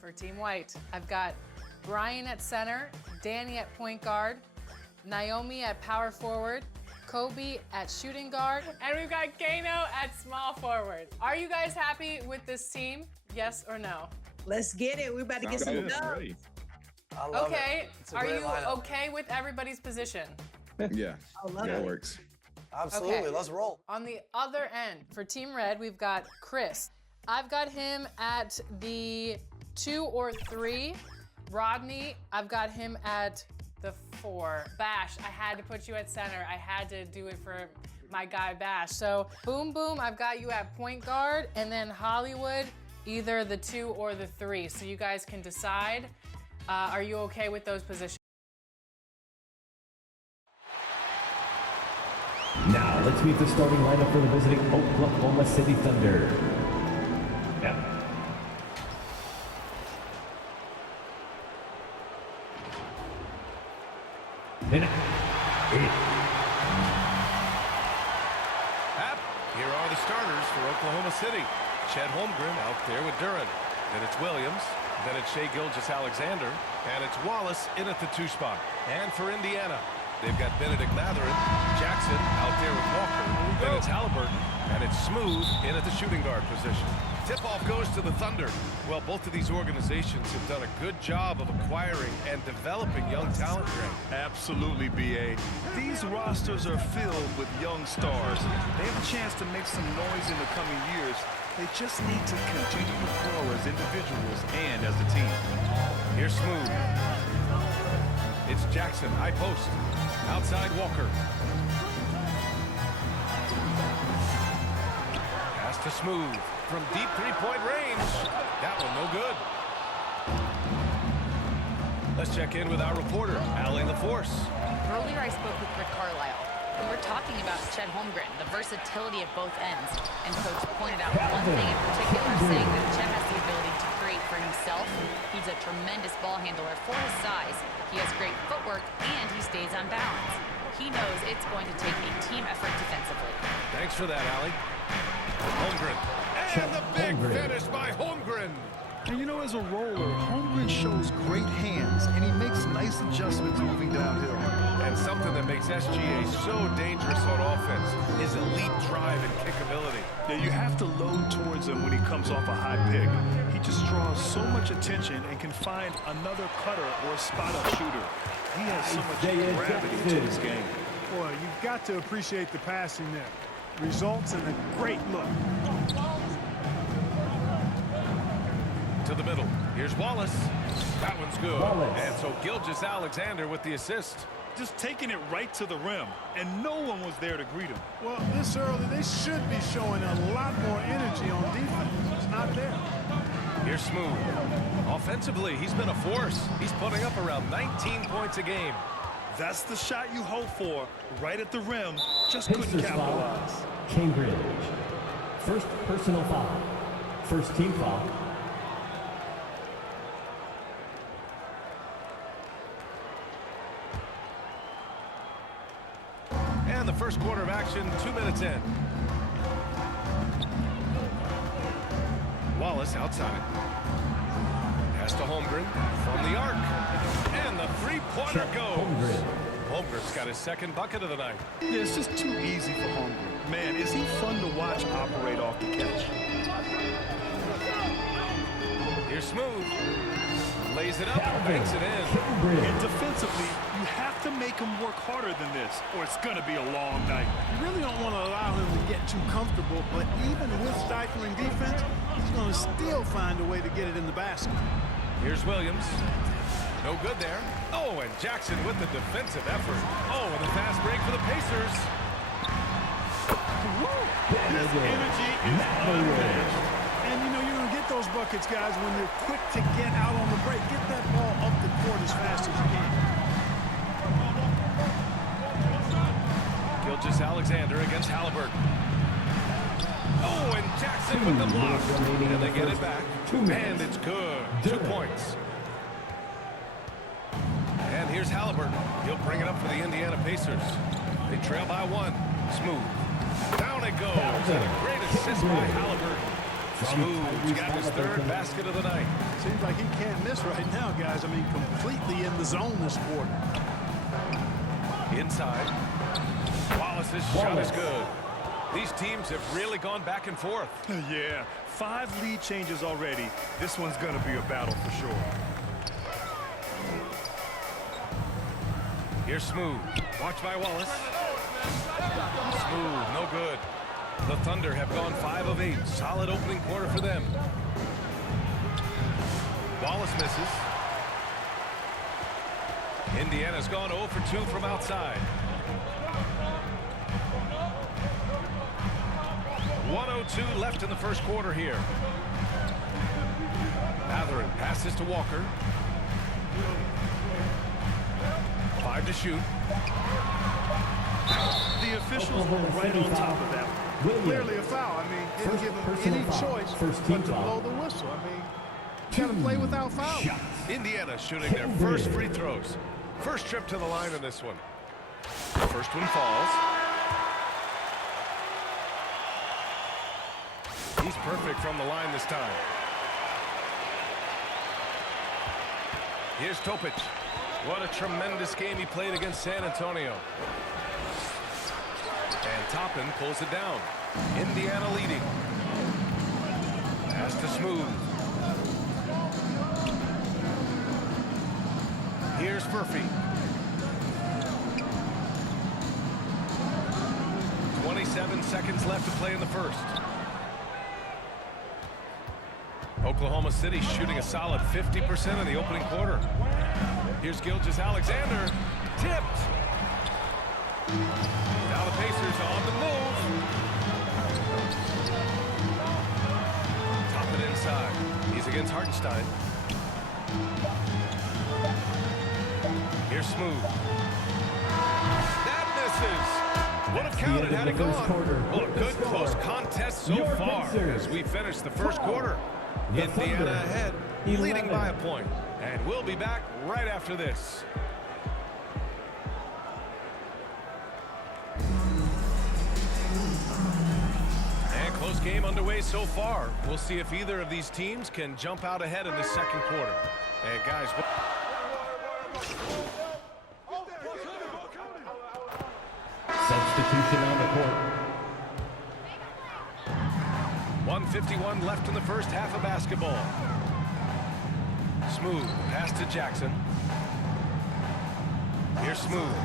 For Team White, I've got Brian at center, Danny at point guard, Naomi at power forward, Kobe at shooting guard, and we've got Kano at small forward. Are you guys happy with this team? Yes or no? Let's get it. We're about to get some dubs. I love Okay, it. are you okay with everybody's position? Yeah, that works. Absolutely, Okay. let's roll. On the other end, for Team Red, we've got Chris. I've got him at the 2 or 3. Rodney, I've got him at the 4. Bash, I had to put you at center. I had to do it for my guy Bash. So Boom Boom, I've got you at point guard, and then Hollywood, either the 2 or the 3. So you guys can decide. Are you okay with those positions? Now, let's meet the starting lineup for the visiting Oklahoma City Thunder. Yeah. Here are the starters for Oklahoma City. Chet Holmgren out there with Duren. Then it's Williams. Then it's Shai Gilgeous-Alexander. And it's Wallace in at the 2 spot. And for Indiana, they've got Benedict Mathurin, Jackson out there with Walker. Then it's Halliburton. And it's Smooth in at the shooting guard position. Tip-off goes to the Thunder. Well, both of these organizations have done a good job of acquiring and developing young talent. Absolutely, B.A. These rosters are filled with young stars. They have a chance to make some noise in the coming years. They just need to continue to grow as individuals and as a team. Here's Smooth. It's Jackson, high post. Outside Walker. Pass to Smooth. From deep three-point range. That one no good. Let's check in with our reporter, Allie LaForce. Earlier I spoke with Rick Carlisle. We were talking about Chet Holmgren, the versatility at both ends. And Coach pointed out one thing in particular, saying that Chet has the ability to create for himself. He's a tremendous ball handler for his size. He has great footwork, and he stays on balance. He knows it's going to take a team effort defensively. Thanks for that, Allie. Holmgren. And the big finish by Holmgren. And you know, as a roller, Holmgren shows great hands, and he makes nice adjustments moving downhill. And something that makes SGA so dangerous on offense is elite drive and kickability. Yeah, you have to load towards him when he comes off a high pick. He just draws so much attention and can find another cutter or a spot-up shooter. He has so much gravity to his game. Boy, you've got to appreciate the passing there. Results in a great look. To the middle. Here's Wallace. That one's good. Wallace. And so Gilgeous-Alexander with the assist. Just taking it right to the rim, and no one was there to greet him. Well, this early, they should be showing a lot more energy on defense. It's not there. Here's Smooth. Offensively, he's been a force. He's putting up around 19 points a game. That's the shot you hope for, right at the rim. Just couldn't Pacers capitalize. foul, Cambridge. First personal foul. First team foul. And the first quarter of action, 2 minutes in. Wallace outside. Pass to Holmgren from the arc. And the three-pointer goes. Holmgren's got his second bucket of the night. Yeah, it's just too easy for Holmgren. Man, is he fun to watch operate off the catch. Here's Smooth. Lays it up, banks it in. And defensively, you have to make him work harder than this, or it's going to be a long night. You really don't want to allow him to get too comfortable, but even with stifling defense, he's going to still find a way to get it in the basket. Here's Williams. No good there. Oh, and Jackson with the defensive effort. Oh, and the fast break for the Pacers. His energy is unmatched. And, you know, you're going to get those buckets, guys, when you're quick to get out on the break. Get that ball up the court as fast as you can. Gilgeous-Alexander against Halliburton. Oh, and Jackson with the block. And they get it back. And it's good. 2 points. And here's Halliburton. He'll bring it up for the Indiana Pacers. They trail by 1. Smooth. Down it goes. And a great assist by Halliburton. Smooth, got his third basket of the night. Seems like he can't miss right now, guys. I mean, completely in the zone this quarter. Inside. Wallace's shot is good. These teams have really gone back and forth. Yeah, 5 lead changes already. This one's going to be a battle for sure. Here's Smooth. Watch by Wallace. Smooth, no good. The Thunder have gone 5 of 8. Solid opening quarter for them. Wallace misses. Indiana's gone 0 for 2 from outside. 1:02 left in the first quarter here. Mathurin passes to Walker. 5 to shoot. The officials were right on top of that one. Clearly a foul. I mean, didn't give them any choice but to blow the whistle. I mean, you got to play without fouls. Indiana shooting their first free throws. First trip to the line in this one. First one falls. He's perfect from the line this time. Here's Topic. What a tremendous game he played against San Antonio. And Toppin pulls it down. Indiana leading. Pass to Smooth. Here's Furphy. 27 seconds left to play in the first. Oklahoma City shooting a solid 50% in the opening quarter. Here's Gilgeous-Alexander. Tipped. Now the Pacers on the move. Top it inside. He's against Hartenstein. Here's Smooth. That misses. Would have counted had it gone. Well, a good close contest so far as we finish the first quarter. Indiana ahead, leading by a point. And we'll be back right after this. And close game underway so far. We'll see if either of these teams can jump out ahead in the second quarter. And guys, substitution on the court. 1:51 left in the first half of basketball. Smooth pass to Jackson. Here's Smooth.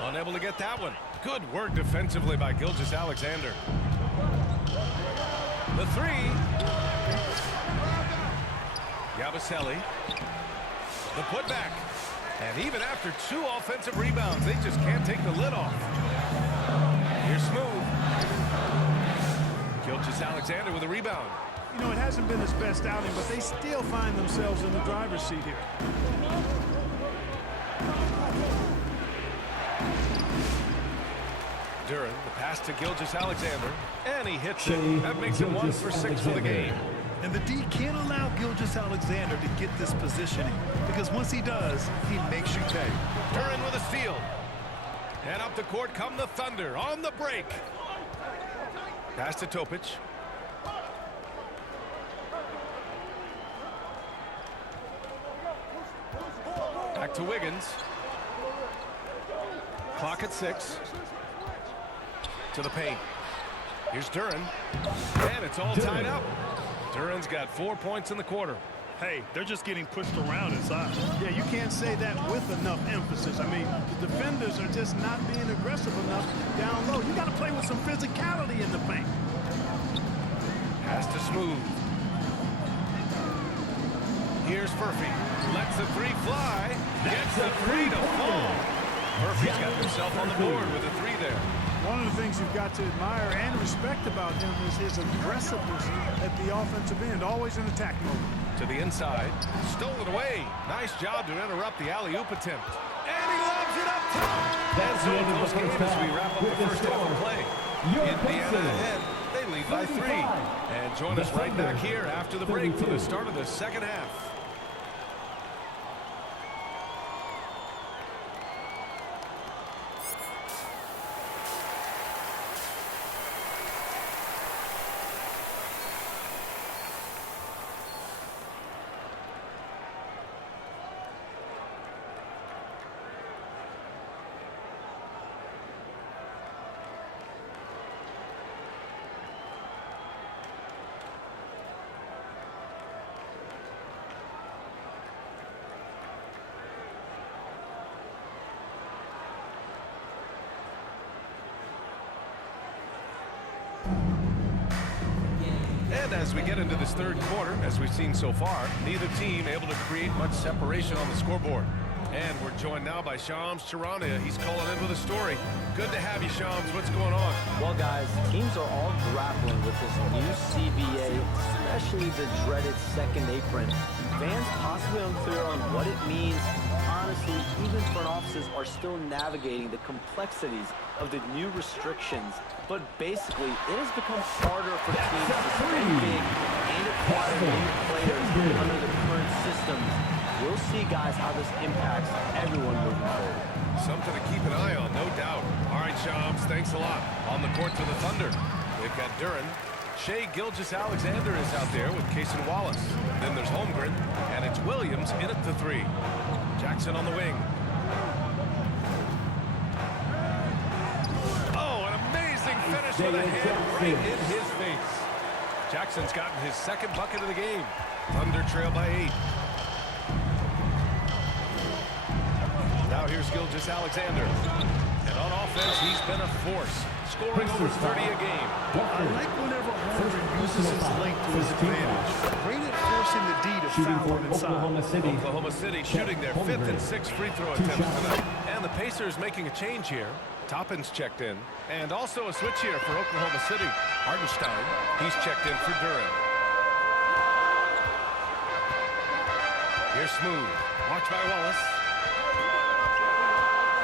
Unable to get that one. Good work defensively by Gilgeous-Alexander. The three. Yabusele. The putback. And even after 2 offensive rebounds, they just can't take the lid off. Here's Smooth. Gilgeous-Alexander with a rebound. You know, it hasn't been his best outing, but they still find themselves in the driver's seat here. Duren, the pass to Gilgeous-Alexander, and he hits it. That makes it 1 for 6 for the game. And the D can't allow Gilgeous-Alexander to get this positioning, because once he does, he makes you pay. Duren with a steal. And up the court come the Thunder on the break. Pass to Topic. Back to Wiggins. Clock at 6. To the paint. Here's Duren. And it's all tied up. Duren's got 4 points in the quarter. Hey, they're just getting pushed around inside. Yeah, you can't say that with enough emphasis. I mean, the defenders are just not being aggressive enough down low. You got to play with some physicality in the paint. Pass to Smooth. Here's Furphy. Lets the three fly. Gets the three to fall. Murphy's got himself on the board with a 3 there. One of the things you've got to admire and respect about him is his aggressiveness at the offensive end, always in attack mode. To the inside, stolen away. Nice job to interrupt the alley-oop attempt. And he lobs it up top. That's so close game as we wrap up the first half of play. Indiana ahead. They lead by 3. And join us right back here after the break for the start of the second half. And as we get into this third quarter, as we've seen so far, neither team able to create much separation on the scoreboard. And we're joined now by Shams Charania. He's calling in with a story. Good to have you, Shams. What's going on? Well, guys, teams are all grappling with this new CBA, especially the dreaded second apron. Fans possibly unclear on what it means. Honestly, even front offices are still navigating the complexities of the new restrictions. But basically, it has become harder for teams to spend big and acquire new players under the current systems. We'll see, guys, how this impacts everyone moving forward. Something to keep an eye on, no doubt. All right, Shams, thanks a lot. On the court for the Thunder, they've got Duren. Shai Gilgeous-Alexander is out there with Cason Wallace. Then there's Holmgren, and it's Williams in at the 3. Jackson on the wing. Oh, an amazing finish with a hand right in his face. Jackson's gotten his second bucket of the game. Thunder trail by 8. Now here's Gilgeous-Alexander. And on offense, he's been a force, scoring over 30 a game. I like whenever Holmgren uses his length to his advantage. Great at forcing the D to foul him inside. Oklahoma City shooting their 5th and 6th free throw attempts tonight. And the Pacers making a change here. Toppin's checked in. And also a switch here for Oklahoma City. Hartenstein, he's checked in for Duren. Here's Smooth. Watch by Wallace.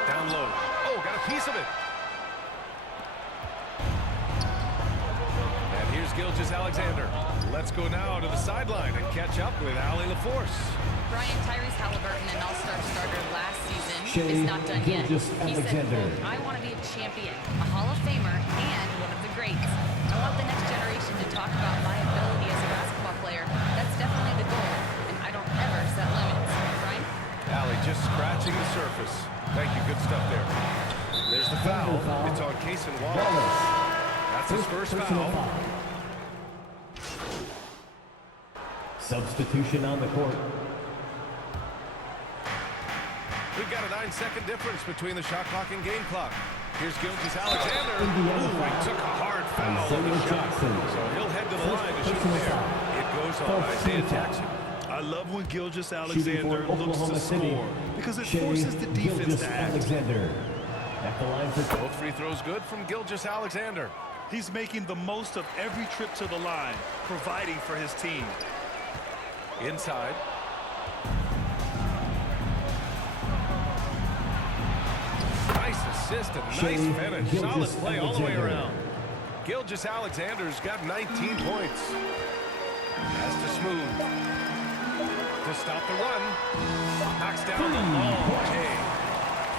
Down low. Oh, got a piece of it. And here's Gilgeous-Alexander. Let's go now to the sideline and catch up with Allie LaForce. Brian, Tyrese Halliburton, an all-star starter last season, is not done yet. He said, quote, I want to be a champion, a Hall of Famer, and one of the greats. I want the next generation to talk about my ability as a basketball player. That's definitely the goal, and I don't ever set limits. Brian? Allie just scratching the surface. Thank you, good stuff there. There's the foul. It's on Cason Wallace. That's his first foul. Substitution on the court. We've got a 9-second difference between the shot clock and game clock. Here's Gilgeous-Alexander. Ooh, he took a hard foul on the shot. So he'll head to the line to shoot there. It goes on Isaiah Jackson. I love when Gilgeous-Alexander looks to score because it forces the defense to act. At the line for both free throws good from Gilgeous-Alexander. He's making the most of every trip to the line, providing for his team. Inside. Nice assist and nice finish. Solid play all the way around. Gilgeous-Alexander's got 19 points. Has to Smooth. To stop the run. Knocks down the long K.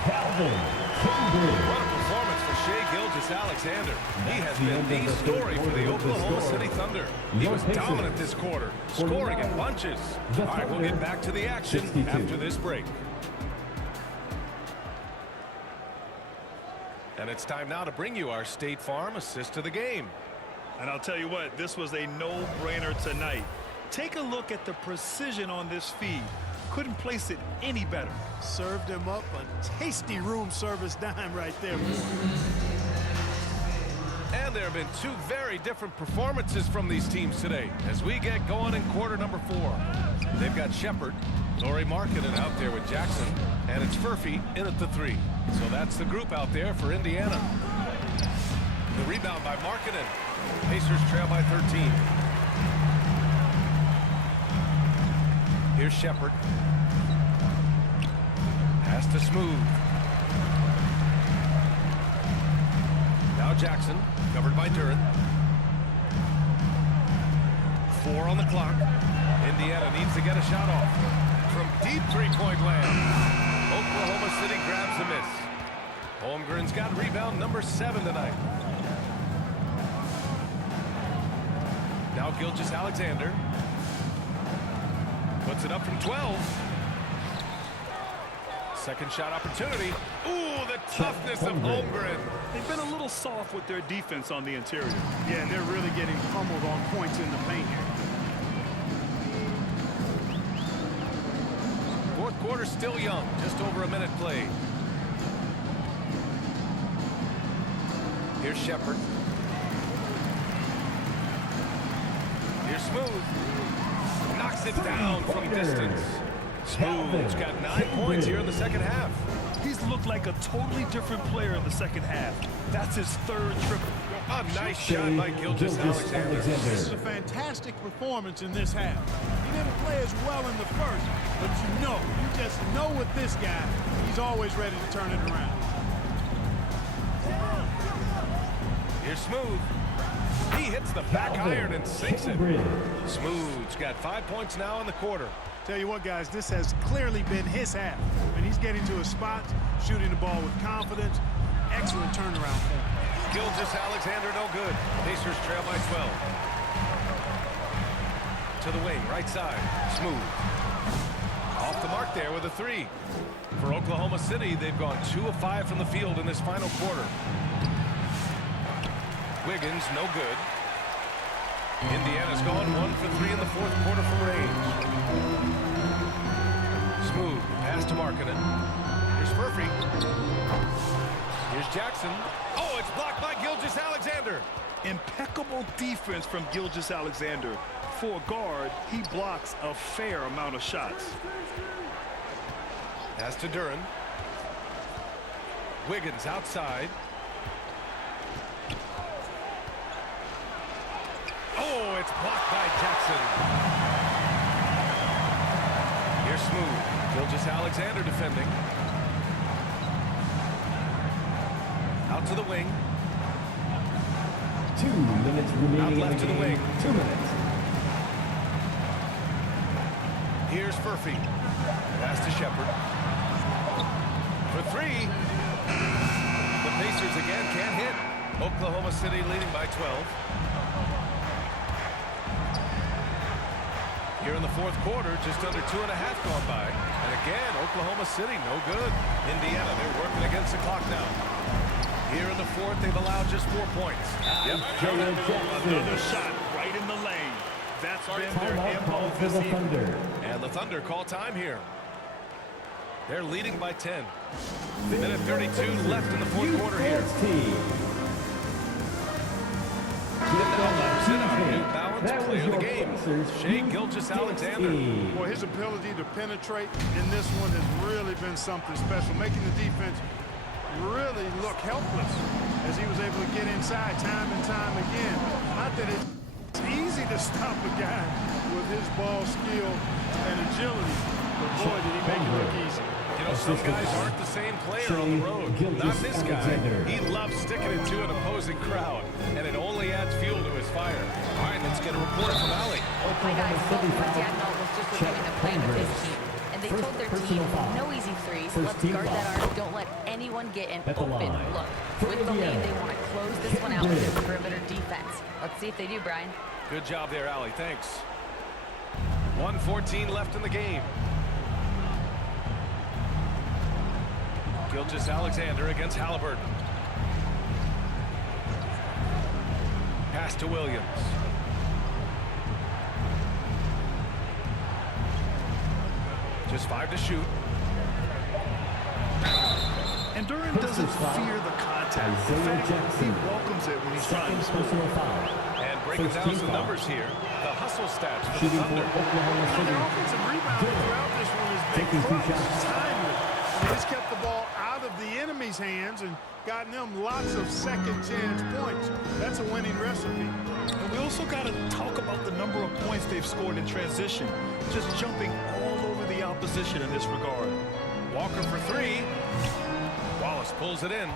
Calvin Kindred. What a performance for Shai Gilgeous-Alexander. He has been the story for the Oklahoma City Thunder. He was dominant this quarter, scoring in bunches. All right, we'll get back to the action after this break. And it's time now to bring you our State Farm assist of the game. And I'll tell you what, this was a no-brainer tonight. Take a look at the precision on this feed. Couldn't place it any better. Served him up a tasty room service dime right there. And there have been 2 very different performances from these teams today as we get going in quarter number 4. They've got Shepard, Lauri Markkanen out there with Jackson, and it's Furphy in at the 3. So that's the group out there for Indiana. The rebound by Markkanen. Pacers trail by 13. Here's Shepard. Pass to Smooth. Now Jackson, covered by Duren. 4 on the clock. Indiana needs to get a shot off. From deep three-point land. Oklahoma City grabs the miss. Holmgren's got rebound number 7 tonight. Now Gilgeous-Alexander. Puts it up from 12. Second shot opportunity. Ooh, the toughness of Holmgren. They've been a little soft with their defense on the interior. Yeah, and they're really getting pummeled on points in the paint here. Fourth quarter still young, just over a minute played. Here's Shepard. Here's Smooth. Knocks it down from distance. Smooth's got 9 points here in the second half. He's looked like a totally different player in the second half. That's his third triple. A nice shot by Gilgeous-Alexander. This is a fantastic performance in this half. He didn't play as well in the first, but you just know with this guy, he's always ready to turn it around. Here's Smooth. He hits the back iron and sinks it. Smooth's got 5 points now in the quarter. Tell you what, guys, this has clearly been his half. And he's getting to his spots, shooting the ball with confidence. Excellent turnaround for him. Gilgeous-Alexander no good. Pacers trail by 12. To the wing, right side. Smooth. Off the mark there with a 3. For Oklahoma City, they've gone 2 of 5 from the field in this final quarter. Wiggins, no good. Indiana's gone 1 for 3 in the fourth quarter from range. Smooth, pass to Markkanen. Here's Murphy. Here's Jackson. Oh, it's blocked by Gilgeous-Alexander. Impeccable defense from Gilgeous-Alexander. For a guard, he blocks a fair amount of shots. Pass to Duren. Wiggins outside. Oh, it's blocked by Jackson. Here's Smooth. Gilgeous-Alexander defending. Out to the wing. 2 minutes remaining. Out left to the wing. 2 minutes. Here's Murphy. Pass to Shepard. For 3. The Pacers again can't hit. Oklahoma City leading by 12. Here in the fourth quarter, just under 2.5 gone by. And again, Oklahoma City, no good. Indiana, they're working against the clock now. Here in the fourth, they've allowed just 4 points. Yep. Another shot right in the lane. That's been their MO this evening. And the Thunder call time here. They're leading by 10. Minute 32 left in the fourth quarter here. New Balance, play of the game. Shai Gilgeous-Alexander. Well, his ability to penetrate in this one has really been something special, making the defense really look helpless as he was able to get inside time and time again. Not that it's easy to stop a guy with his ball skill and agility, but boy, did he make it look easy. You know, some guys aren't the same player on the road. Not this guy. He loves sticking it to an opposing crowd, and it only adds fuel to his fire. All right, let's get a report from Allie. Hi, guys. Well, Dagnall was just reviewing the plan of his team, and they told their team, no easy threes. Let's guard that arc. Don't let anyone get an open look. With the lead, they want to close this one out with their perimeter defense. Let's see if they do, Brian. Good job there, Allie. Thanks. 1:14 left in the game. Gilgeous-Alexander against Halliburton. Pass to Williams. Just 5 to shoot. And Duren doesn't fear the contact. In fact, he welcomes it when he's trying to score. And breaking down some numbers here. The hustle stats for the Thunder. Their offensive rebound throughout this one has been close, timely. He's kept the ball out of the enemy's hands and gotten them lots of second chance points. That's a winning recipe. And we also got to talk about the number of points they've scored in transition. Just jumping all over the opposition in this regard. Walker for 3. Wallace pulls it in.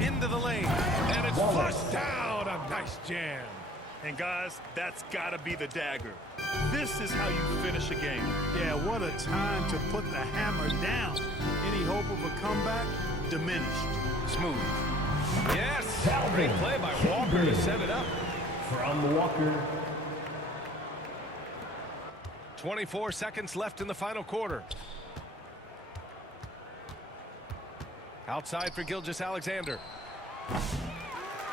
Into the lane. And it's flushed down. A nice jam. And guys, that's got to be the dagger. This is how you finish a game. Yeah, what a time to put the hammer down. Any hope of a comeback diminished. Smooth. Yes. Great play by Walker to set it up. From Walker. 24 seconds left in the final quarter. Outside for Gilgeous-Alexander.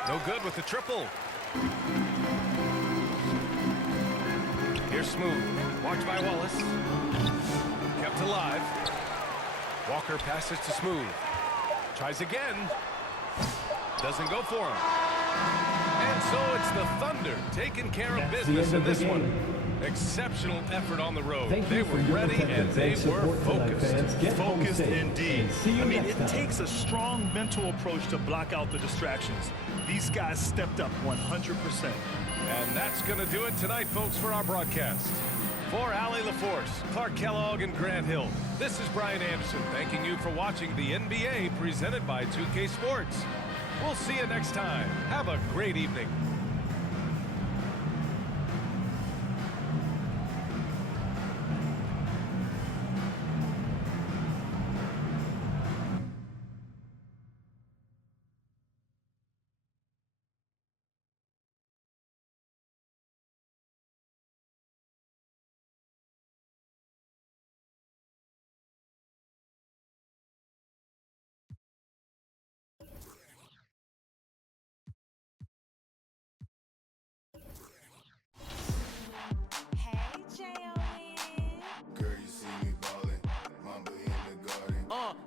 No good with the triple. Here's Smooth. Watched by Wallace. Kept alive. Walker passes to Smooth. Tries again. Doesn't go for him. And so it's the Thunder taking care of business in this one. Exceptional effort on the road. They were ready and they were focused. Focused indeed. I mean, it takes a strong mental approach to block out the distractions. These guys stepped up 100%. And that's going to do it tonight, folks, for our broadcast. For Allie LaForce, Clark Kellogg, and Grant Hill, this is Brian Anderson thanking you for watching the NBA presented by 2K Sports. We'll see you next time. Have a great evening.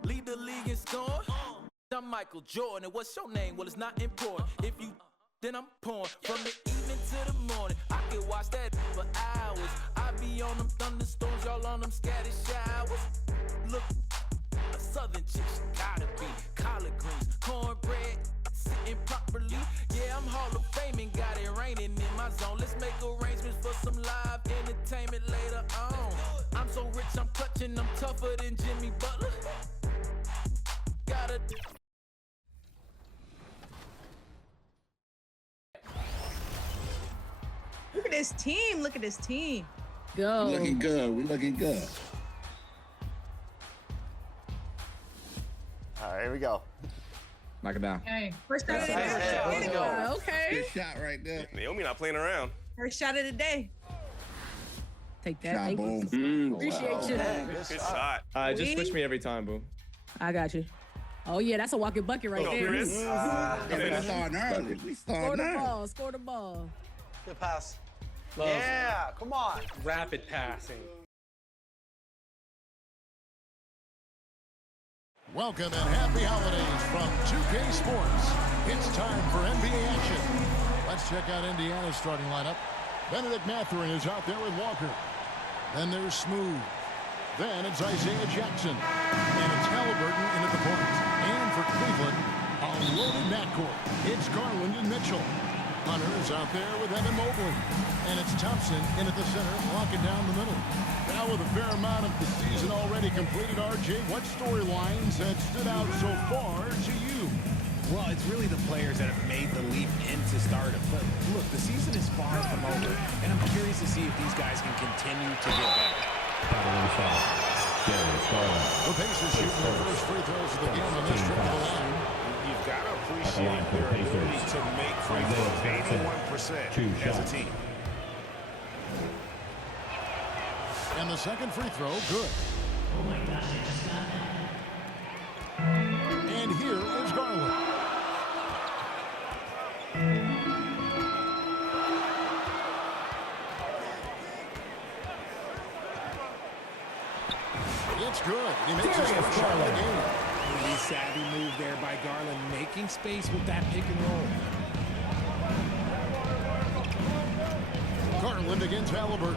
Lead the league in scoring. I'm Michael Jordan, and what's your name? Well, it's not important. If you then I'm pouring from the evening to the morning. I can watch that for hours. I be on them thunderstorms, y'all on them scattered showers. Look, a southern chick, she gotta be collard greens, cornbread, sitting properly. Yeah, I'm Hall of Fame and got it raining in my zone. Let's make arrangements for some live entertainment later on. I'm so rich, I'm clutching, I'm tougher than Jimmy Butler. Gotta. Look at this team. Look at this team. Go. We're looking good. We're looking good. All right, here we go. Knock it down. Okay. First shot of the Let's day. go. Okay. Good shot right there. Naomi not playing around. First shot of the day. Take that. Shot, Thank boom. you. Appreciate you. Good shot. Just switch me every time, Boom. I got you. Oh, yeah, that's a walking bucket right there. We starting early. We Score starting the early. ball. Score the ball. Good pass. Love. Yeah, come on. Rapid passing. Welcome and happy holidays from 2K Sports. It's time for NBA action. Let's check out Indiana's starting lineup. Benedict Mathurin is out there with Walker. Then there's Smooth. Then it's Isaiah Jackson. And it's Halliburton in at the point. And for Cleveland, a loaded backcourt. It's Garland and Mitchell. Hunter is out there with Evan Mobley. And it's Thompson in at the center, locking down the middle. Now with a fair amount of the season already completed, RJ, what storylines have stood out so far to you? Well, it's really the players that have made the leap into stardom. But look, the season is far from over, and I'm curious to see if these guys can continue to get better. The Pacers shooting their first free throws of the game on this trip to the line. You've got to appreciate their ability to make free throws 81% as a team. And the second free throw, good. Oh my gosh, I just got that. And here is Garland. It's good. He makes his first shot of the game. Really savvy move there by Garland, making space with that pick and roll. Garland against Halliburton.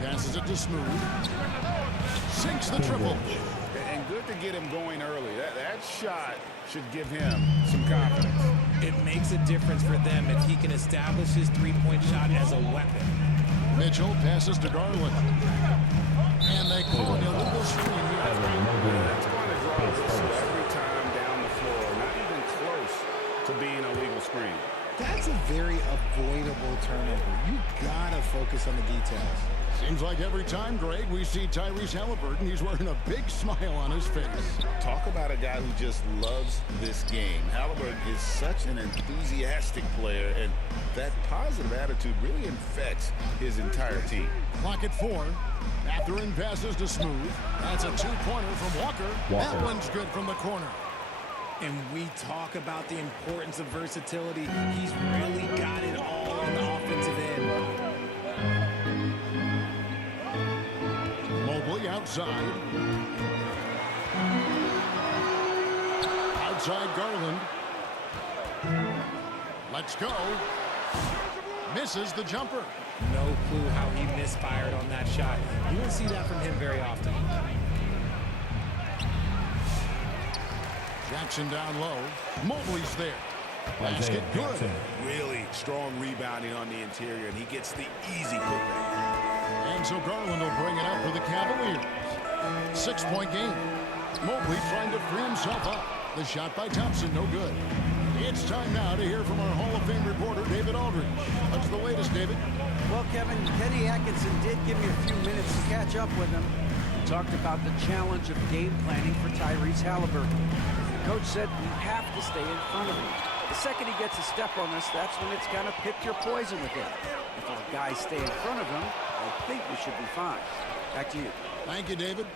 Passes it to Smooth. Sinks the triple. And good to get him going early. That shot should give him some confidence. It makes a difference for them if he can establish his three-point shot as a weapon. Mitchell passes to Garland. And they call an illegal screen here. That's going to draw whistle every time down the floor. Not even close to being a legal screen. That's a very avoidable turnover. You gotta focus on the details. Seems like every time, Greg, we see Tyrese Halliburton, he's wearing a big smile on his face. Talk about a guy who just loves this game. Halliburton is such an enthusiastic player, and that positive attitude really infects his entire team. Clock at 4. Mathurin passes to Smooth. That's a two-pointer from Walker. That one's good from the corner. And we talk about the importance of versatility. He's really got it all on the offensive end. Mobley outside. Outside Garland. Let's go. Misses the jumper. No clue how he misfired on that shot. You don't see that from him very often. Jackson down low. Mobley's there. Basket good. Really strong rebounding on the interior, and he gets the easy putback. And so Garland will bring it up for the Cavaliers. 6-point game. Mobley trying to free himself up. The shot by Thompson, no good. It's time now to hear from our Hall of Fame reporter, David Aldridge. What's the latest, David? Well, Kevin, Kenny Atkinson did give me a few minutes to catch up with him. He talked about the challenge of game planning for Tyrese Halliburton. The coach said we have to stay in front of him. The second he gets a step on us, that's when it's kind of pick your poison with him. If our guys stay in front of him, I think we should be fine. Back to you. Thank you, David.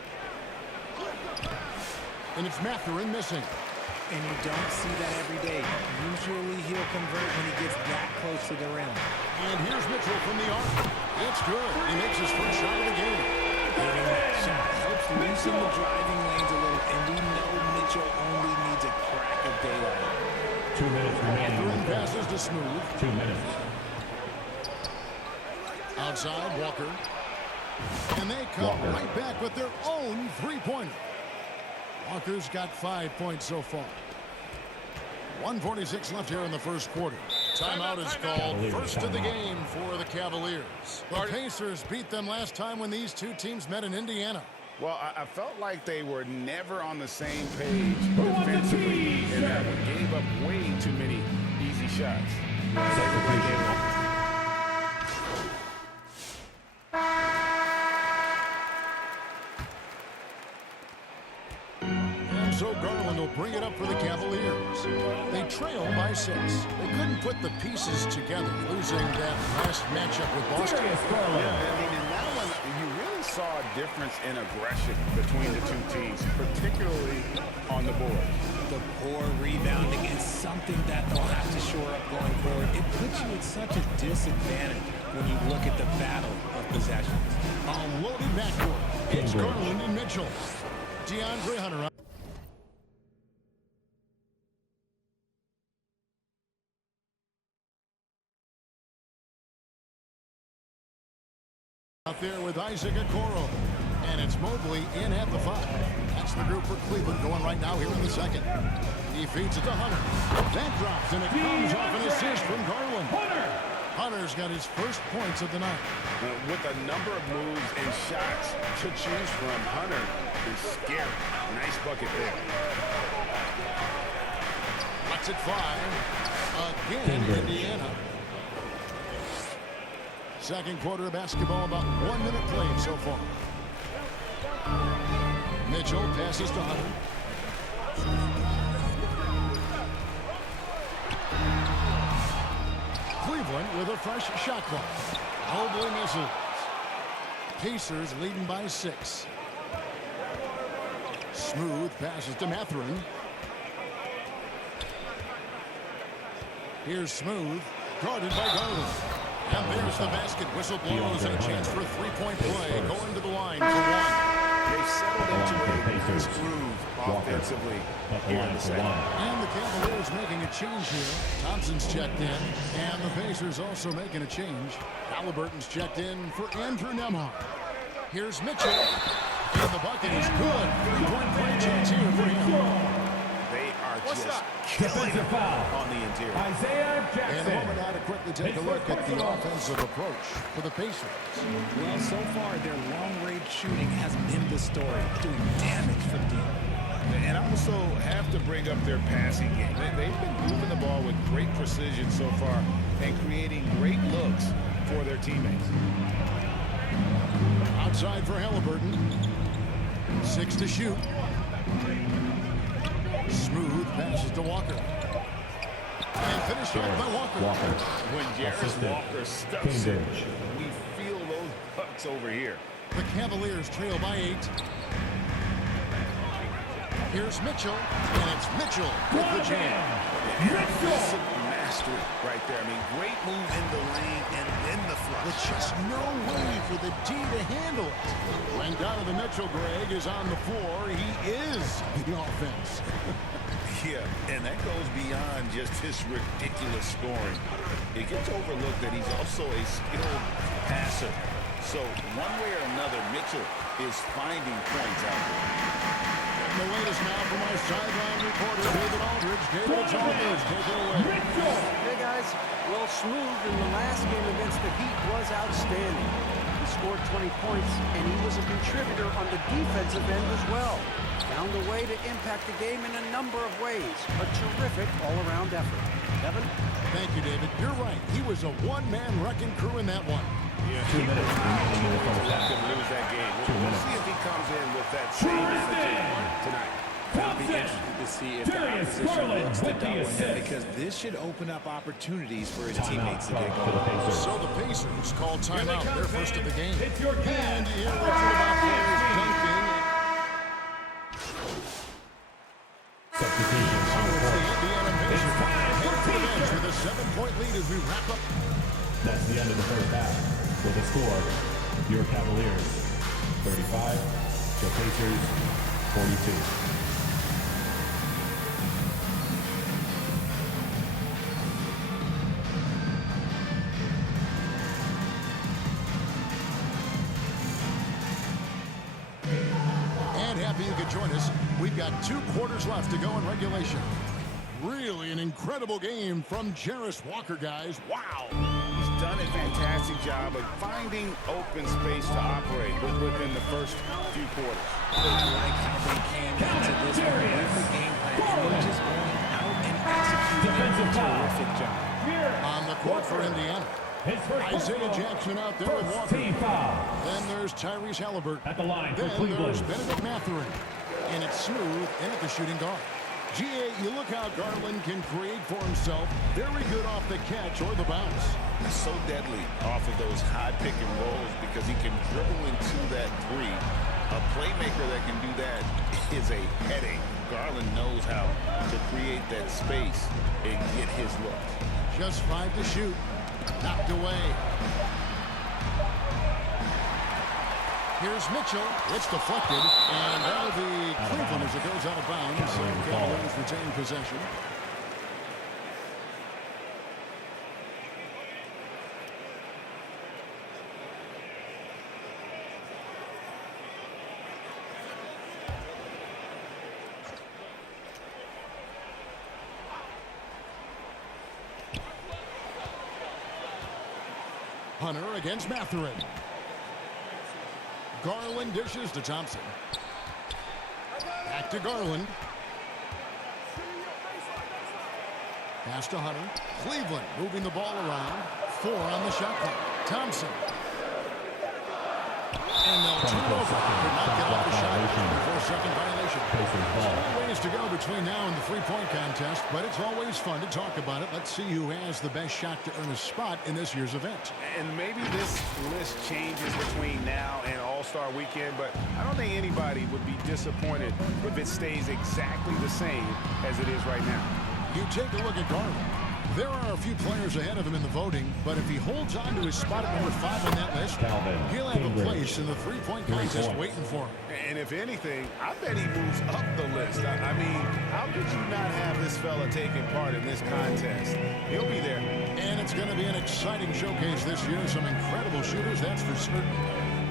And it's Mathurin missing. And you don't see that every day. Usually he'll convert when he gets that close to the rim. And here's Mitchell from the arc. It's good. He makes his first shot of the game. Hitting that shot helps loosen the driving lanes a little, and we know Mitchell only needs a crack of daylight. 2 minutes remaining. Mathurin passes to Smooth. 2 minutes. Outside, Walker. And they come right back with their own three-pointer. Walker's got 5 points so far. 1:46 left here in the first quarter. Timeout is called. First of the game for the Cavaliers. The Pacers beat them last time when these two teams met in Indiana. Well, I felt like they were never on the same page defensively, and that one gave up way too many easy shots. And so Garland will bring it up for the Cavaliers. They trail by 6. They couldn't put the pieces together, losing that last matchup with Boston. Yeah, I mean, in that one, you really saw a difference in aggression between the two teams, particularly on the board. The poor rebounding is something that they'll have to shore up going forward. It puts you at such a disadvantage when you look at the battle of possessions. A loaded backcourt. It's Garland and Mitchell. DeAndre Hunter. Out there with Isaac Okoro. And it's Mobley in at the 5. That's the group for Cleveland going right now here in the second. He feeds it to Hunter. That drops, and it comes off an assist from Garland. Hunter's got his first points of the night. With a number of moves and shots to choose from, Hunter is scary. Nice bucket there. Lets it fly. Again, Indiana. Second quarter of basketball, about 1 minute played so far. Mitchell passes to Hunter. Cleveland with a fresh shot clock. Mobley misses. Pacers leading by 6. Smooth passes to Mathurin. Here's Smooth, guarded by Garland. And there's the basket. Whistle blows and a chance for a three-point play. Going to the line for 1. They've settled into a groove offensively here in the second. And the Cavaliers making a change here. Thompson's checked in. And the Pacers also making a change. Halliburton's checked in for Andrew Nembhard. Here's Mitchell. And the bucket is good. 3-point play chance here for him. They are just killing it on the interior. Isaiah Jackson. And a moment now to quickly take a look at the offensive approach for the Pacers. Well, so far, their long-range shooting has been the story, doing damage for the team. And I also have to bring up their passing game. They've been moving the ball with great precision so far and creating great looks for their teammates. Outside for Halliburton. 6 to shoot. Smooth passes to Walker. And finished off by Walker. When Jarris Walker steps in, we feel those bucks over here. The Cavaliers trail by 8. Here's Mitchell, and it's Mitchell with the jam. Aggressive mastery right there. I mean, great move in the lane and then the flush. With just no way for the D to handle it. When Donovan Mitchell, Greg, is on the floor, he is the offense. Yeah, and that goes beyond just his ridiculous scoring. It gets overlooked that he's also a skilled passer. So one way or another, Mitchell is finding points out there. And the latest now from our sideline reporter, David Aldridge. David, it's all yours. Take it away. Hey, guys. Well, Smooth in the last game against the Heat was outstanding. He scored 20 points, and he was a contributor on the defensive end as well. Found a way to impact the game in a number of ways. A terrific all-around effort. Kevin? Thank you, David. You're right. He was a one-man wrecking crew in that one. Yeah, he let them lose that game. We'll see if he comes in with that same energy tonight. It'll be interesting to see if the opposition looks to double him, because this should open up opportunities for his teammates to get going. So the Pacers call timeout. They're first of the game. And here, Richard, about players dunking. Substitutions. So it's the Indiana Pacers head to the bench with a 7-point lead as we wrap up. That's the end of the first half. With a score, your Cavaliers 35, the Pacers 42. And happy you could join us. We've got 2 quarters left to go in regulation. Really an incredible game from Jarris Walker, guys. Wow. He's done a fantastic job of finding open space to operate within the first few quarters. I like how they came into this one with the game plan and then just going out and executing a terrific job. On the court for Indiana, Isaiah Jackson out there with Walker. Then there's Tyrese Halliburton. At the line for Then Cleveland. there's Benedict Mathurin. And it's Smooth in at the shooting guard. G.A., you look how Garland can create for himself. Very good off the catch or the bounce. He's so deadly off of those high pick and rolls because he can dribble into that three. A playmaker that can do that is a headache. Garland knows how to create that space and get his looks. Just 5 to shoot. Knocked away. Here's Mitchell. It's deflected. And that'll be Cleveland as it goes out of bounds. So Cavaliers retain possession. Hunter against Mathurin. Garland dishes to Thompson. Back to Garland. Pass to Hunter. Cleveland moving the ball around. 4 on the shot clock. Thompson. And they'll turn over. Could not get off the shot. 4-second violation. There's ways to go between now and the three-point contest, but it's always fun to talk about it. Let's see who has the best shot to earn a spot in this year's event. And maybe this list changes between now and All-Star Weekend, but I don't think anybody would be disappointed if it stays exactly the same as it is right now. You take a look at Garland. There are a few players ahead of him in the voting, but if he holds on to his spot at number 5 on that list, he'll have a place in the three-point contest waiting for him. And if anything, I bet he moves up the list. I mean, how could you not have this fella taking part in this contest? He'll be there. And it's going to be an exciting showcase this year. Some incredible shooters, that's for certain.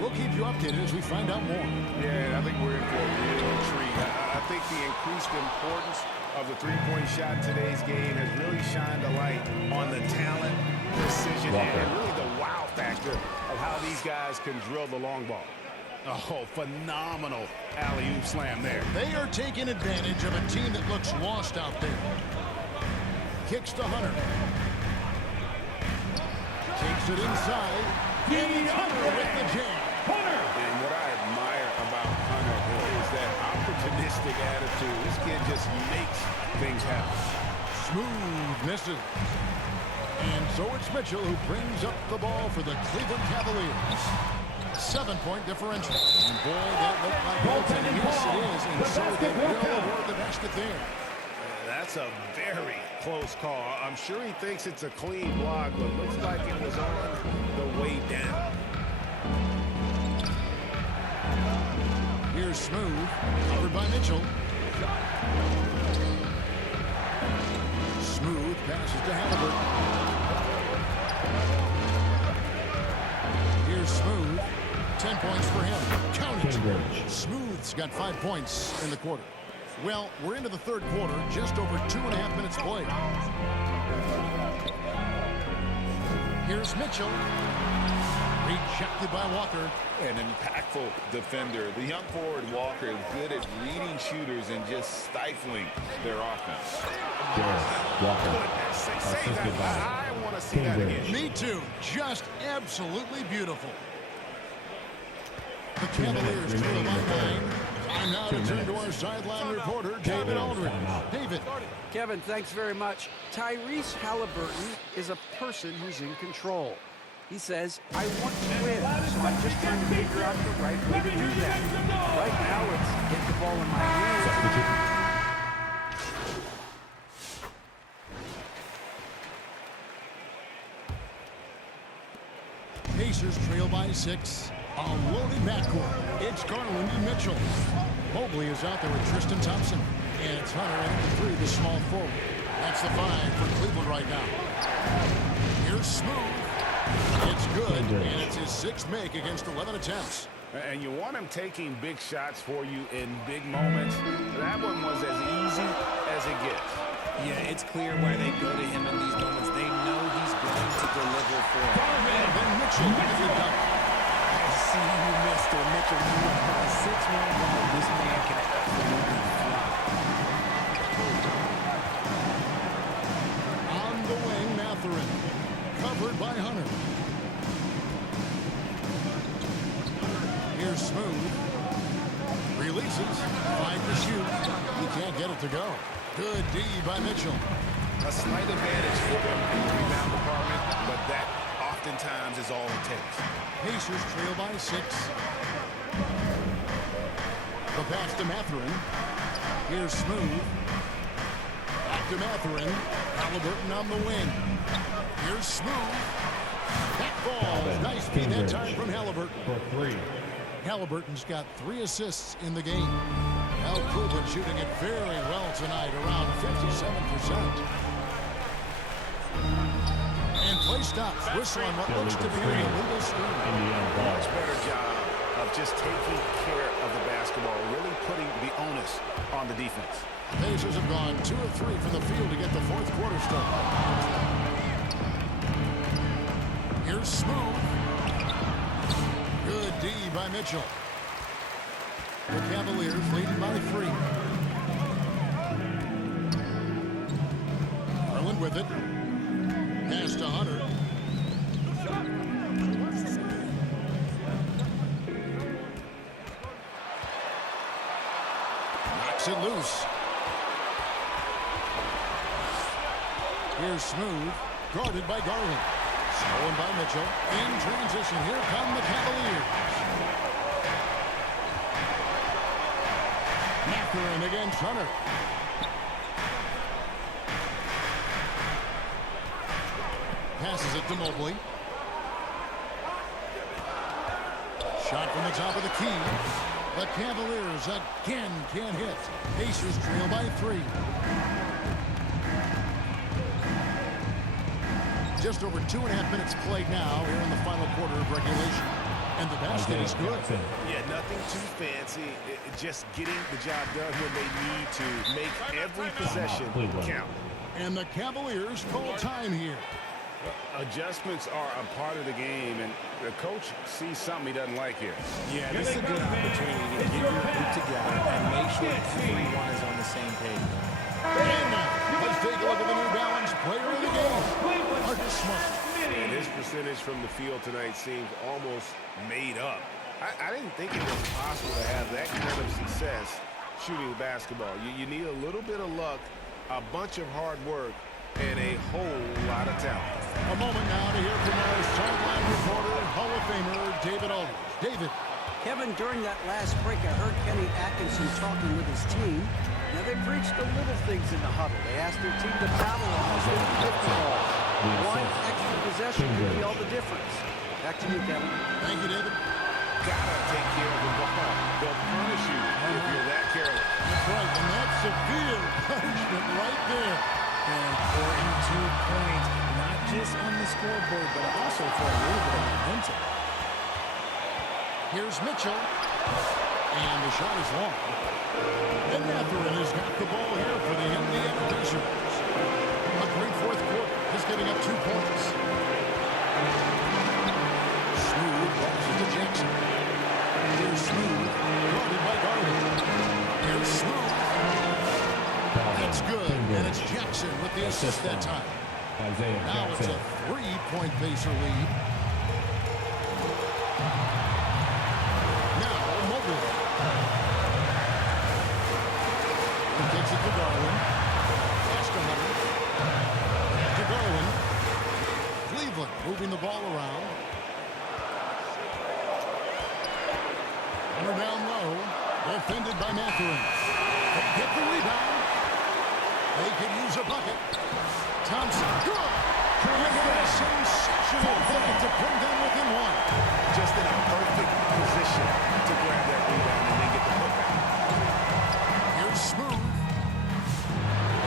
We'll keep you updated as we find out more. Yeah, I think we're in for a real treat. I think the increased importance of the three-point shot in today's game has really shined a light on the talent, precision, and really the wow factor of how these guys can drill the long ball. Oh, phenomenal alley-oop slam there. They are taking advantage of a team that looks lost out there. Kicks to Hunter. Takes it inside. And it's Hunter with the jam. And what I admire about Hunter is that opportunistic attitude. This kid just makes things happen. Smooth misses. And so it's Mitchell who brings up the ball for the Cleveland Cavaliers. 7-point differential. And boy, that looked like goaltending. Yes, it is. And so they will award the basket there. That's a very close call. I'm sure he thinks it's a clean block, but looks like it was on the way down. Here's Smooth, covered by Mitchell. Passes to Halliburton. Here's Smooth. 10 points for him. Count it. Smooth's got 5 points in the quarter. Well, we're into the third quarter. Just over 2.5 minutes played. Here's Mitchell. Rejected by Walker. An impactful defender. The young forward Walker is good at reading shooters and just stifling their offense. Walker. Assisted by I want to see that again. Me too. Just absolutely beautiful. The Cavaliers trail by 9. Time now to turn to our sideline reporter, David Aldridge. David. Kevin, thanks very much. Tyrese Halliburton is a person who's in control. He says, I want to win, so I'm just trying to figure out the right way to do that. Right now, it's get the ball in my hands. Pacers trail by 6. A loaded backcourt. It's Garland and Mitchell. Mobley is out there with Tristan Thompson. And it's Hunter at the 3, the small forward. That's the 5 for Cleveland right now. Here's Smooth. It's good, and it's his 6th make against 11 attempts. And you want him taking big shots for you in big moments. That one was as easy as it gets. Yeah, it's clear why they go to him in these moments. They know he's going to deliver for them. And then Mitchell with the dunk. I see you, Mr. Mitchell. You know, by 6'1" guard, this man can absolutely fly. On the wing, Mathurin. Covered by Hunter. Here's Smooth. Releases. 5 to shoot. He can't get it to go. Good D by Mitchell. A slight advantage for them in the rebound department, but that oftentimes is all it takes. Pacers trail by 6. The pass to Mathurin. Here's Smooth. Back to Mathurin. Halliburton on the wing. Here's Smooth. That ball. Nice feed that time from Halliburton. For 3. Halliburton's got 3 assists in the game. Al Cleveland shooting it very well tonight, around 57%. And play stops. Whistle on what looks to be a illegal screen. Much better job of just taking care of the basketball, really putting the onus on the defense. Pacers have gone 2 of 3 from the field to get the fourth quarter started. Here's Smooth. Good D by Mitchell. The Cavaliers leading by 3. Garland with it. Pass to Hunter. Knocks it loose. Here's Smooth. Guarded by Garland. Stolen by Mitchell. In transition, here come the Cavaliers. Mathurin against Hunter. Passes it to Mobley. Shot from the top of the key. The Cavaliers again can't hit. Pacers trail by 3. Just over 2.5 minutes played now here in the final quarter of regulation. And the basket is good. Yeah, nothing too fancy. Just getting the job done when they need to make every possession count. And the Cavaliers call time here. Adjustments are a part of the game, and the coach sees something he doesn't like here. Yeah, this is a good opportunity to get your group together and make sure everyone is on the same page. And now, let's take a look at the New Balance player of the game, Marcus Smart. And his percentage from the field tonight seems almost made up. I didn't think it was possible to have that kind of success shooting the basketball. You need a little bit of luck, a bunch of hard work, and a whole lot of talent. A moment now to hear from our sideline reporter, Hall of Famer David Aldridge. David. Kevin, during that last break, I heard Kenny Atkinson talking with his team. Now, they preached the little things in the huddle. They asked their team to battle on the 50-50 ball. One extra possession could be all the difference. Back to you, Kevin. Thank you, David. Gotta take care of the ball. They'll punish you if you're that careless. That's right, and that's severe punishment right there. And important to points, not just on the scoreboard, but also for a little bit of momentum. Here's Mitchell. And the shot is long. Ben Mathurin has got the ball here for the Indiana Pacers. A great fourth quarter. He's getting up 2 points. Smooth passes to Jackson. Here's Smooth. Guarded by Garland. Here's Smooth. That's good. And it's Jackson with the assist that time. Now it's a 3-point Pacer lead. Now Mobley. He takes it to Garland. Pass to Hunter. To Garland. Cleveland moving the ball around. Hunter down low. Defended by Mathurin. They get the rebound. They could use a bucket. Thompson. Good. A sensational bucket to bring them within one. Just in a perfect position to grab that rebound and then get the putback. Here's Smooth.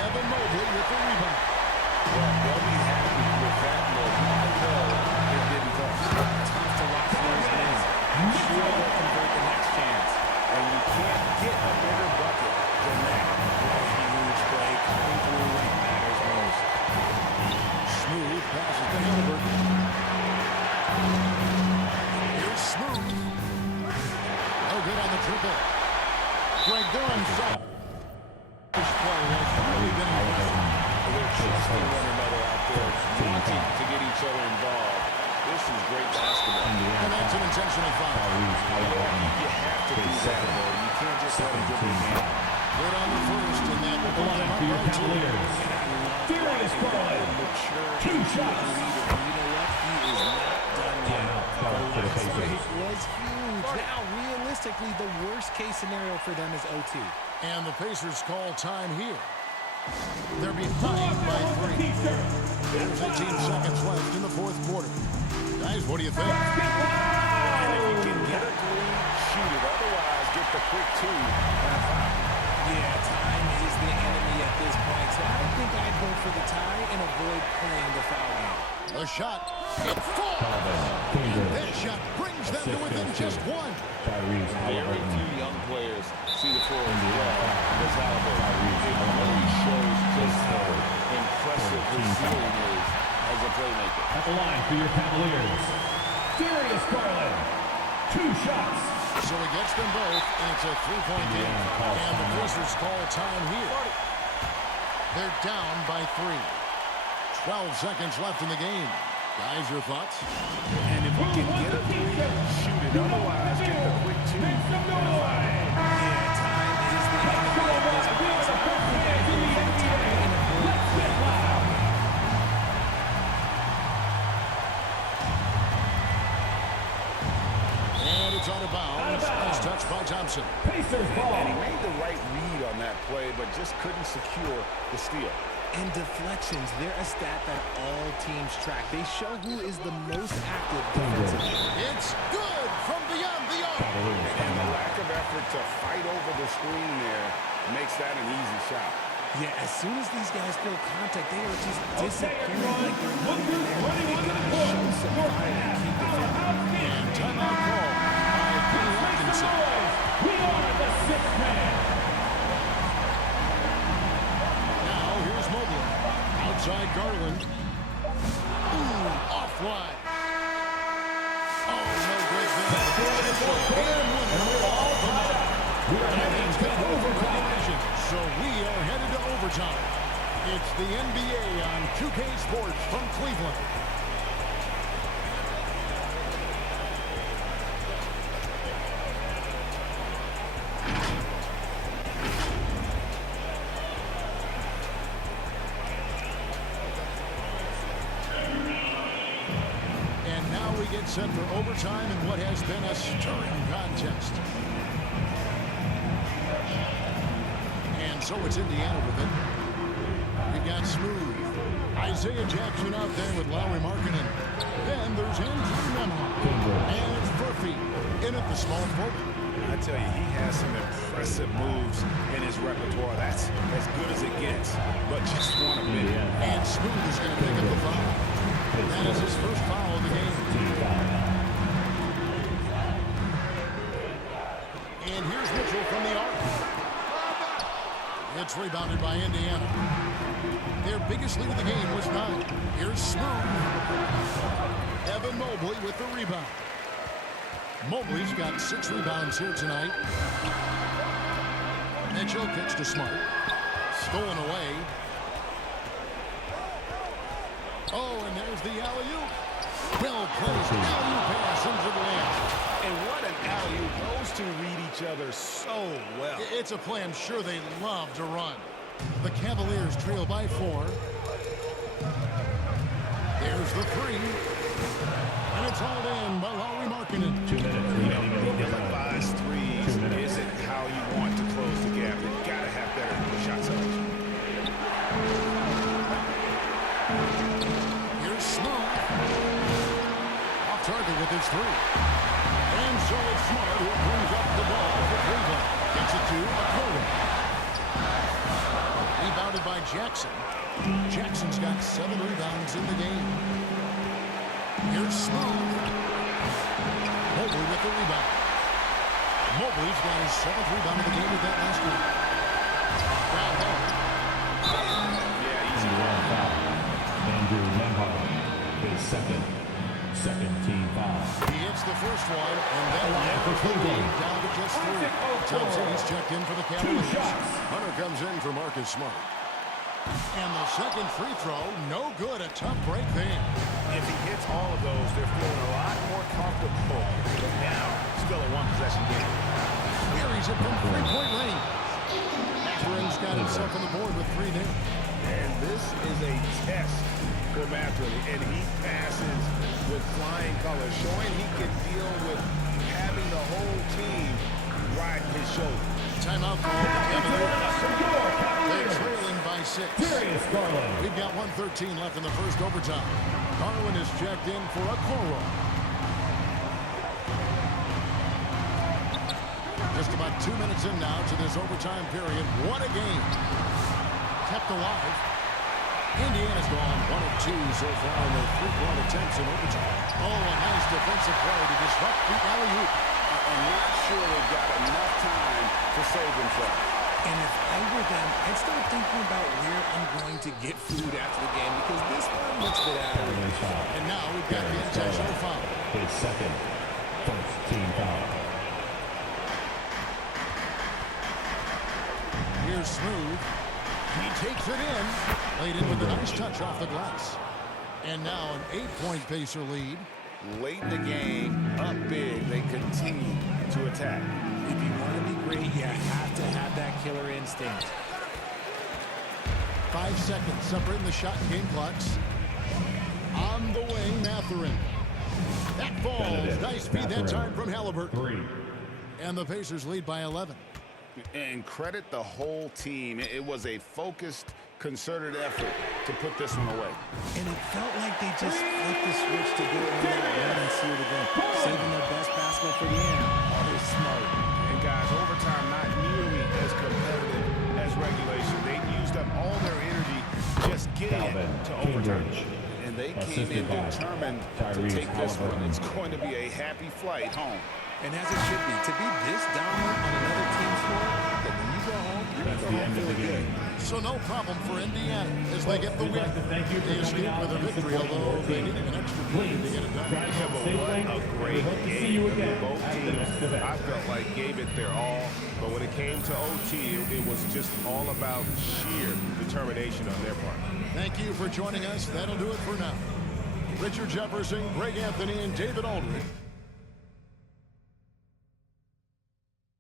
Evan Mobley with the rebound. Well, they'll be happy with that look, even though it didn't come. Tough to watch those games. You sure they'll convert the next chance. And you can't get a bigger bucket than that. What a huge play coming through when it matters most. Smooth passes to Halliburton. Here's Smooth. No good on the triple. Greg Durham's shot. This play has really been impressive. They're trusting one another out there, wanting to get each other involved. This is great basketball. And that's an intentional foul. You have to do that, though. You can't just let them dribble the game. Good on the first, and that will The line for your Cavaliers. Darius Garland. 2 shots. You know what? He is not done yet. The last break was huge. Now, realistically, the worst-case scenario for them is OT. And the Pacers call time here. They're behind by 3. There's 18 seconds left in the fourth quarter. Guys, what do you think? And if you can get a 3, shoot it. Otherwise, get the quick 2 and a foul. Yeah, time is the enemy at this point, so I think I'd go for the tie and avoid playing the foul game. The shot. It falls. And that shot brings them to within just 1. Very few young players see the floor as well as Halliburton. It really shows just how impressive his ceiling is as a playmaker. At the line for your Cavaliers. Darius Garland. 2 shots. So he gets them both, and it's a 3-point game. And the Pacers call time here. They're down by 3. 12 seconds left in the game. Guys, your thoughts? And if you can get a 3, shoot it. Otherwise, get the quick 2 and a foul. Yeah, time is the enemy at this point, so I think I'd go for the tie and avoid playing the foul game. And it's out of bounds. Nice touch by Thompson. Pacers ball. And he made the right read on that play, but just couldn't secure the steal. And deflections, they're a stat that all teams track. They show who is the most active defensively. It's good from beyond the arc. And the lack of effort to fight over the screen there makes that an easy shot. Yeah, as soon as these guys feel contact, they are just disappearing like they're not even there. They gotta show some fire and keep defending. And timeout call by Kenny Atkinson. We are the 6th man. Now here's Mobley. Outside Garland. Ooh, offline. Oh, no great there. And we're all tied up. We are heading to overtime. So we are headed to overtime. It's the NBA on 2K Sports from Cleveland. And now we get set for overtime in what has been a stirring contest. And so it's Indiana with it. We've got Smooth. Isaiah Jackson out there with Lauri Markkanen. Then there's Andrew Nembhard. And it's Murphy in at the small forward. I tell you, he has some impressive moves in his repertoire. That's as good as it gets, but just one a minute. And Smooth is going to pick up the foul. That is his first foul of the game. And here's Mitchell from the arc. It's rebounded by Indiana. Their biggest lead of the game was 9. Here's Smooth. Evan Mobley with the rebound. Mobley's got 6 rebounds here tonight. Mitchell kicks to Smart. Stolen away. Oh, and there's the alley-oop. Well placed alley-oop pass into the lane. And what an alley-oop. Those two read each other so well. It's a play I'm sure they love to run. The Cavaliers trail by 4. There's the 3. And it's all in by Lauri Markkanen. 2 minutes. Ill-advised threes isn't how you want to close the gap. You've got to have better shot selection. Here's Smart. Off target with his 3. And so it's Smart who brings up the ball for Cleveland. Gets it to Okoro. Rebounded by Jackson. Jackson's got 7 rebounds in the game. Here's Smart. Mobley with the rebound. Mobley's got his 7th rebound of the game with that last one. Foul ball. Andrew Nembhard, his second team foul. He hits the first one, and then down to just 3. Thompson is checked in for the Cavaliers. Hunter comes in for Marcus Smart. And the second free throw, no good. A tough break there. If he hits all of those, they're feeling a lot more comfortable. But now, still a one-possession game. Carries it from three-point range. Mathurin's got himself on the board with 3 there. And this is a test for Mathurin. And he passes with flying colors, showing he can deal with having the whole team ride his shoulder. Timeout call. They're trailing by 6. We've got 1:13 left in the first overtime. Garland is checked in for Okoro. Just about 2 minutes in now to this overtime period. What a game. Kept alive. Indiana's gone 1 of 2 so far in their 3-point attempts in overtime. Oh, a nice defensive play to disrupt the alley-oop. I'm not sure they've got enough time to save themselves. And if I were them, I'd start thinking about where I'm going to get food after the game because this one looks a bit out of reach. And now we've got the intentional foul. His first team foul. Here's Smooth. He takes it in. Laid in with a nice touch off the glass. And now an 8-point Pacer lead. Late in the game, up big, they continue to attack. If you want to be great, you have to have that killer instinct. 5 seconds separating the shot and game clocks. On the way, Mathurin. That falls. Nice feed that time from Halliburton. 3. And the Pacers lead by 11. And credit the whole team. It was a focused, concerted effort to put this one away. And it felt like they just flipped the switch to go in that run and see it again. Saving their best basketball for the end. They're smart. And guys, overtime not nearly as competitive as regulation. They used up all their energy just getting it to overtime. And they came in determined to take this one. It's going to be a happy flight home. And as it should be, to be this dominant on another team's floor, that when you go home, you're going to go home feeling good. So no problem for Indiana as they get the win. They escape with a victory, although they needed an extra point to get it done. What a great game. Both teams, I felt like, gave it their all. But when it came to OT, it was just all about sheer determination on their part. Thank you for joining us. That'll do it for now. Richard Jefferson, Greg Anthony, and David Aldridge.